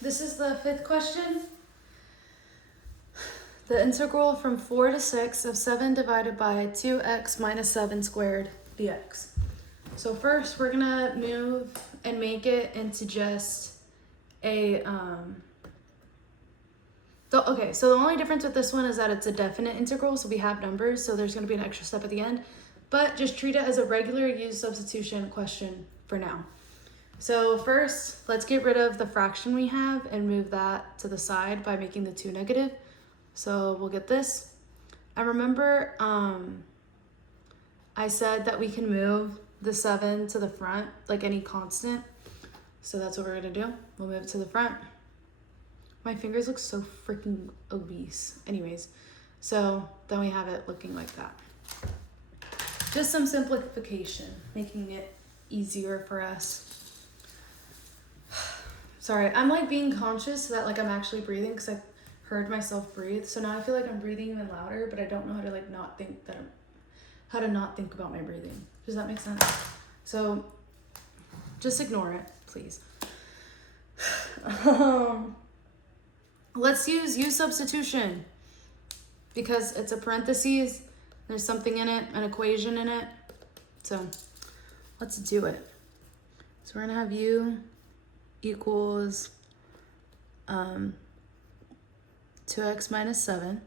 This is the fifth question. The integral from 4 to 6 of 7 divided by 2x minus 7 squared dx. So first we're gonna move and make it into just a, so the only difference with this one is that it's a definite integral, so we have numbers, so there's gonna be an extra step at the end, but just treat it as a regular use substitution question for now. So first, let's get rid of the fraction we have and move that to the side by making the 2 negative. So we'll get this. And remember, I said that we can move the 7 to the front, like any constant. So that's what we're gonna do. We'll move it to the front. My fingers look so freaking obese. Anyways, so then we have it looking like that. Just some simplification, making it easier for us. Sorry, I'm like being conscious that like I'm actually breathing because I heard myself breathe. So now I feel like I'm breathing even louder, but I don't know how to like not think about my breathing. Does that make sense? So just ignore it, please. Let's use substitution because it's a parentheses. There's something in it, an equation in it. So let's do it. So we're gonna have u equals 2x minus 7,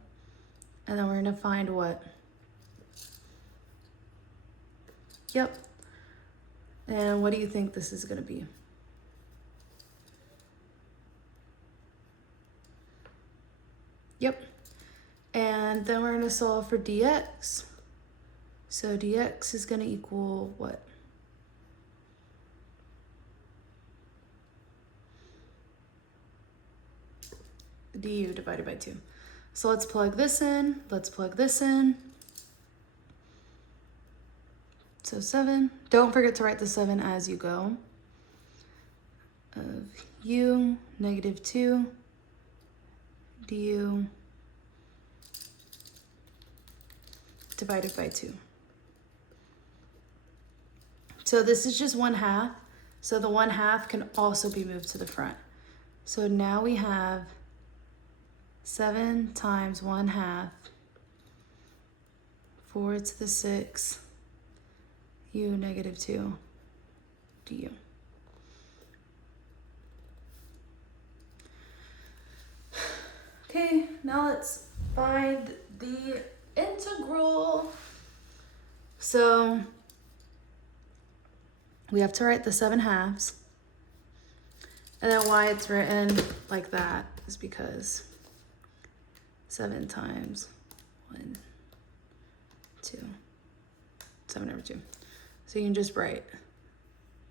and then we're gonna find what? Yep. And what do you think this is gonna be? Yep. And then we're gonna solve for dx. So dx is gonna equal what? Du divided by 2. So let's plug this in. Let's plug this in. So 7. Don't forget to write the 7 as you go. Of u negative 2 du divided by 2. So this is just 1/2. So the 1/2 can also be moved to the front. So now we have 7 times 1/2, 4 to the 6, u negative 2 du. Okay, now let's find the integral. So we have to write the 7/2, and then why it's written like that is because 7 times 1, 2, 7 over 2. So you can just write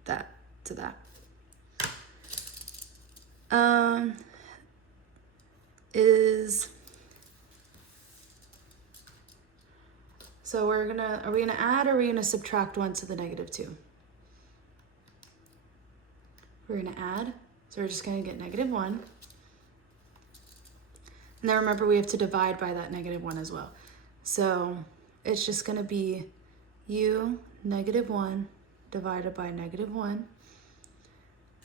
that to that. So are we gonna add or are we gonna subtract 1 to the negative 2? We're gonna add, so we're just gonna get negative 1. And then remember we have to divide by that negative 1 as well. So it's just gonna be u negative 1 divided by negative 1.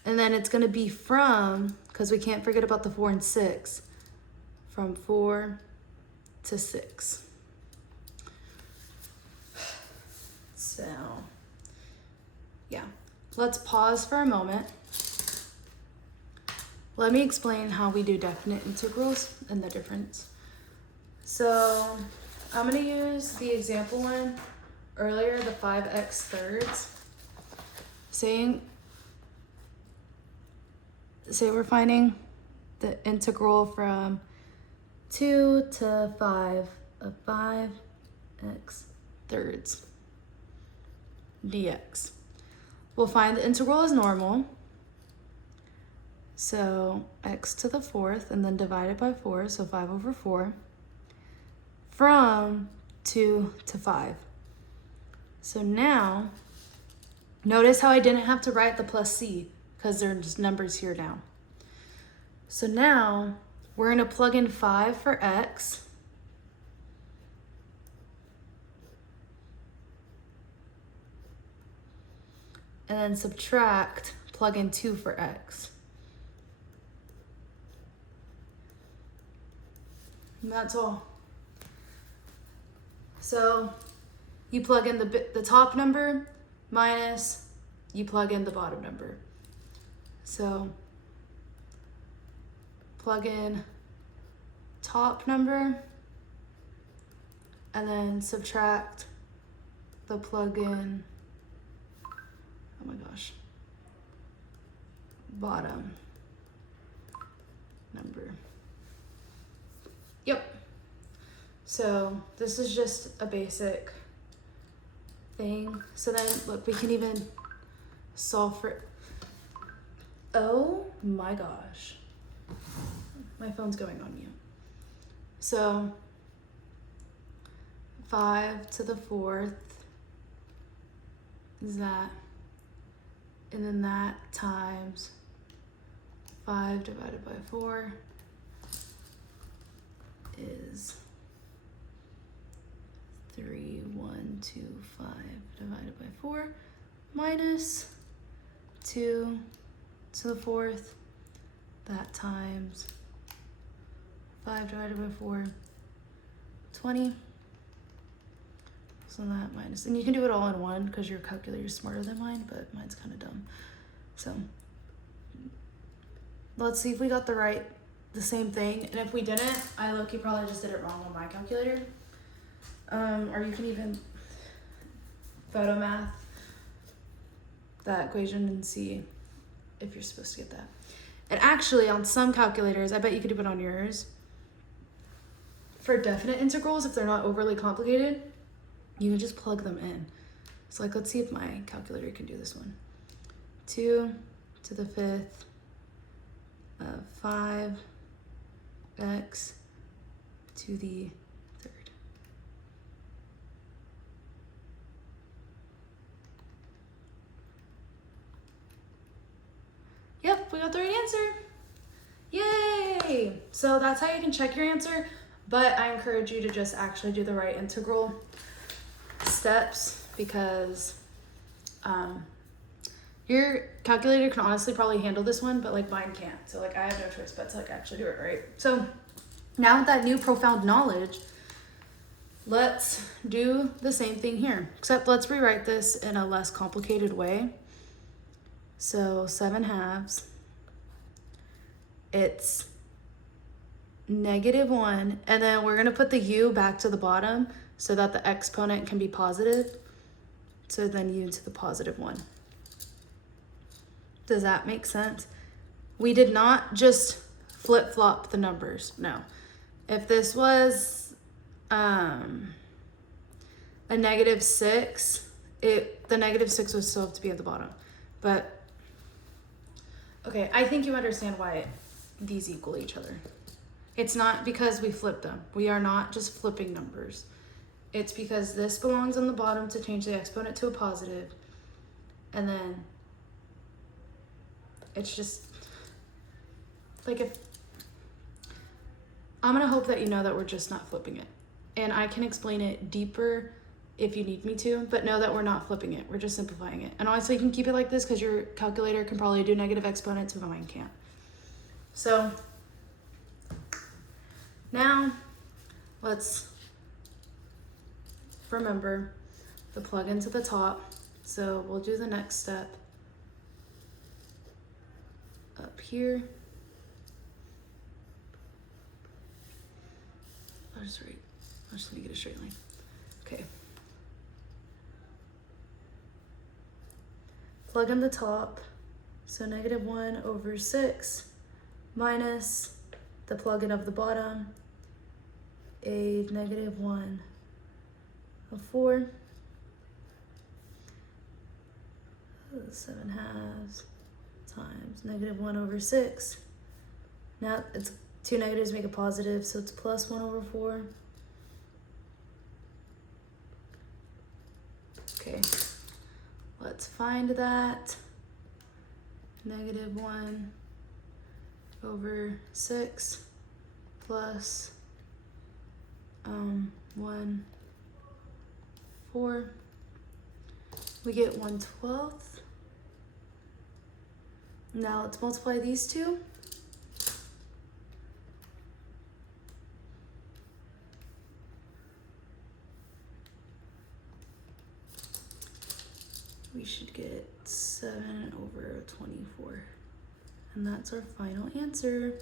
And then it's gonna be from, because we can't forget about the 4 and 6, from 4 to 6. So, yeah, let's pause for a moment. Let me explain how we do definite integrals and the difference. So I'm gonna use the example one earlier, the 5x thirds. Say we're finding the integral from 2 to 5 of 5x thirds dx. We'll find the integral as normal. So x to the 4th and then divided by 4, so 5 over 4, from 2 to 5. So now, notice how I didn't have to write the plus c because there are just numbers here now. So now we're gonna plug in 5 for x. And then subtract, plug in 2 for x. And that's all. So you plug in the top number minus you plug in the bottom number. So plug in top number and then subtract the plug-in, oh my gosh, bottom number. Yep. So this is just a basic thing. So then look, we can even solve for, oh my gosh. My phone's going on mute. So 5 to the 4th is that, and then that times 5 divided by 4 is 3125 divided by 4 minus 2 to the 4th, that times 5 divided by 4, 20. So that minus, and you can do it all in one because your calculator is smarter than mine, but mine's kind of dumb. So let's see if we got the same thing. And if we didn't, I low-key probably just did it wrong on my calculator. Or you can even photo math that equation and see if you're supposed to get that. And actually on some calculators, I bet you could do it on yours. For definite integrals, if they're not overly complicated, you can just plug them in. So like, let's see if my calculator can do this one. 2 to the 5th of 5x to the 3rd. Yep, we got the right answer. Yay! So that's how you can check your answer, but I encourage you to just actually do the right integral steps because your calculator can honestly probably handle this one, but like mine can't. So like I have no choice but to like actually do it right. So now with that new profound knowledge, let's do the same thing here, except let's rewrite this in a less complicated way. So 7/2, it's -1, and then we're gonna put the u back to the bottom so that the exponent can be positive. So then u to the +1. Does that make sense? We did not just flip-flop the numbers, no. If this was a -6, the -6 would still have to be at the bottom. But, okay, I think you understand why these equal each other. It's not because we flipped them. We are not just flipping numbers. It's because this belongs on the bottom to change the exponent to a positive, and then it's just like, if I'm gonna hope that you know that we're just not flipping it, and I can explain it deeper if you need me to, but know that we're not flipping it, we're just simplifying it. And honestly, you can keep it like this because your calculator can probably do negative exponents, but mine can't. So now let's remember the plug into the top. So we'll do the next step up here. I'll just let me get a straight line. Okay. Plug in the top. So -1/6 minus the plug-in of the bottom, a -1/4. 7/2 times -1/6. Now it's two negatives make a positive, so it's +1/4. Okay, let's find that. -1/6 plus 1/4. We get 1/12. Now let's multiply these two. we should get 7/24. And that's our final answer.